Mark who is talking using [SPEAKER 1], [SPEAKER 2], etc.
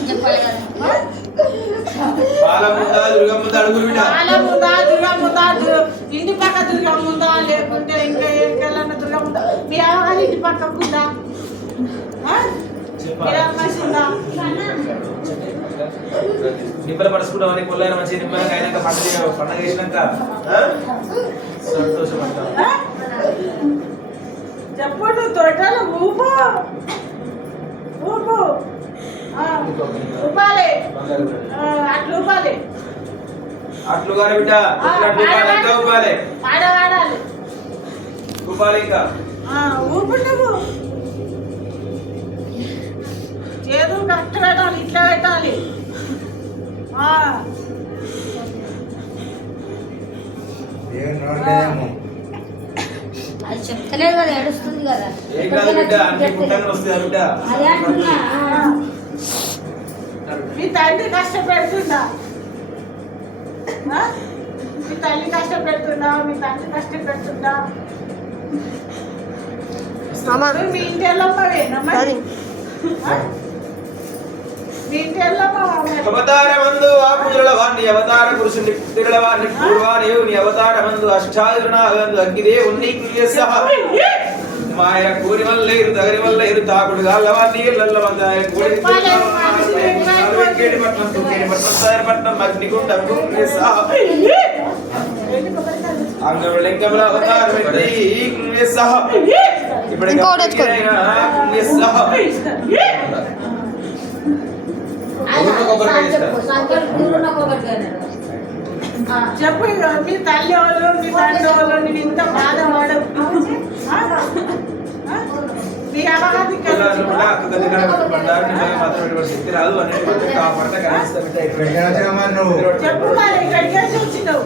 [SPEAKER 1] చెప్పాలి కదా
[SPEAKER 2] బాలముందా దుర్గమ్మ అడుగులు బిడ్డ
[SPEAKER 3] పాలముందా దుర్గముందా దు- ఇంటి పక్క దుర్గముందా లేకుంటే ఇంకా ఎక్కడన్నా దుర్గముందా మీ ఆహారం ఇంటి పక్కకుందా ఆ? కిరాణా మనిషిందా?
[SPEAKER 2] నిమ్మల పడుచుకుంటామని కొల్లాయన మంచి నిమ్మలంగా అయినాక పండుగ పండుగ చేసినాక? సంతోషపడతాం
[SPEAKER 3] ఆ? చెప్పండి తోటలు ఊపు ఊపు ఆ, ఊపాలి ఆ, అట్లా ఊపాలి
[SPEAKER 2] అట్లు గారు బిడ్డ.
[SPEAKER 3] ఆ,
[SPEAKER 2] అట్లు ఊపాలి, ఇంకా ఊపాలి
[SPEAKER 3] ఆడవాడాలి
[SPEAKER 2] ఊపాలి ఇంకా.
[SPEAKER 3] ఆ, ఊపు నువ్వు చేదు కరెక్ట్ పెట్టాలి. ఇట్లా పెట్టాలి
[SPEAKER 4] దేవుని
[SPEAKER 1] అది చెప్తలేదు కదా ఏడుస్తుంది కదా. అదే అంటున్నా.
[SPEAKER 3] మీ తండ్రి కష్టపెడుతుందా? మీ తల్లి కష్టపెడుతుందా? మీ తండ్రి కష్టపెడుతుందా? మీ ఇంటి వెళ్ళమ్మవేనమ్మా ఆ? మీ ఇంటి వెళ్ళమ్మా
[SPEAKER 2] అవతార మందు ఆ పూజల వాణ్ణి అవతార పురుషుని పుత్రుల వాణ్ణి పూర్వాదేవుని అవతార మందు అష్టాయునాగందు అగ్గిదేవుని సహ మాయ కూరి వల్ల ఇరు తగరి వల్ల ఇరు తాకుడు గాళ్ళ వాణ్ణి ఇళ్ళల్ల వంద ఆయన కూడి వెంకేటి పట్నం తుక్కేటి పట్నం సాయర పట్నం అగ్నిగుండం గుండ్రి సహ అంగముల లింగముల అవతార వ్యక్తి గుండ్రి సహ ఇప్పుడు
[SPEAKER 5] ఇంకోటి తెచ్చుకో.
[SPEAKER 2] గుండ్రి సహ ఊరున్న కొబ్బరికాయ ఇస్తా.
[SPEAKER 1] చెప్పు
[SPEAKER 3] మీ తల్లి వాళ్ళు మీ తండ్రి వాళ్ళు నేను ఇంత బాధపడు ఆ? ఆ? మీ అవగాహన చెప్పు మరి ఇక్కడికి వచ్చి వచ్చినావు